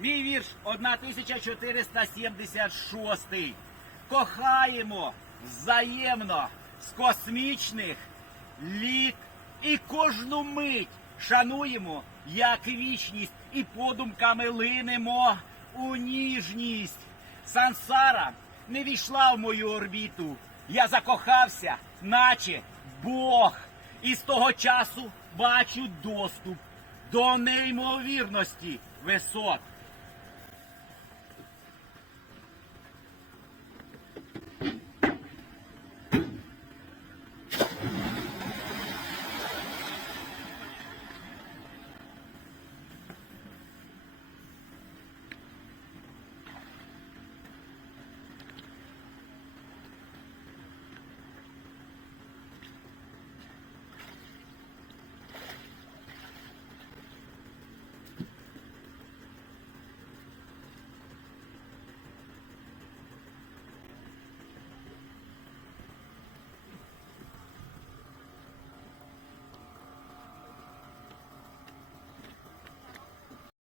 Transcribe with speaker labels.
Speaker 1: Мій вірш 1476. Кохаємо взаємно з космічних літ і кожну мить шануємо, як вічність, і подумками линемо у ніжність. Сансара не війшла в мою орбіту. Я закохався, наче Бог. І з того часу бачу доступ до неймовірності висот.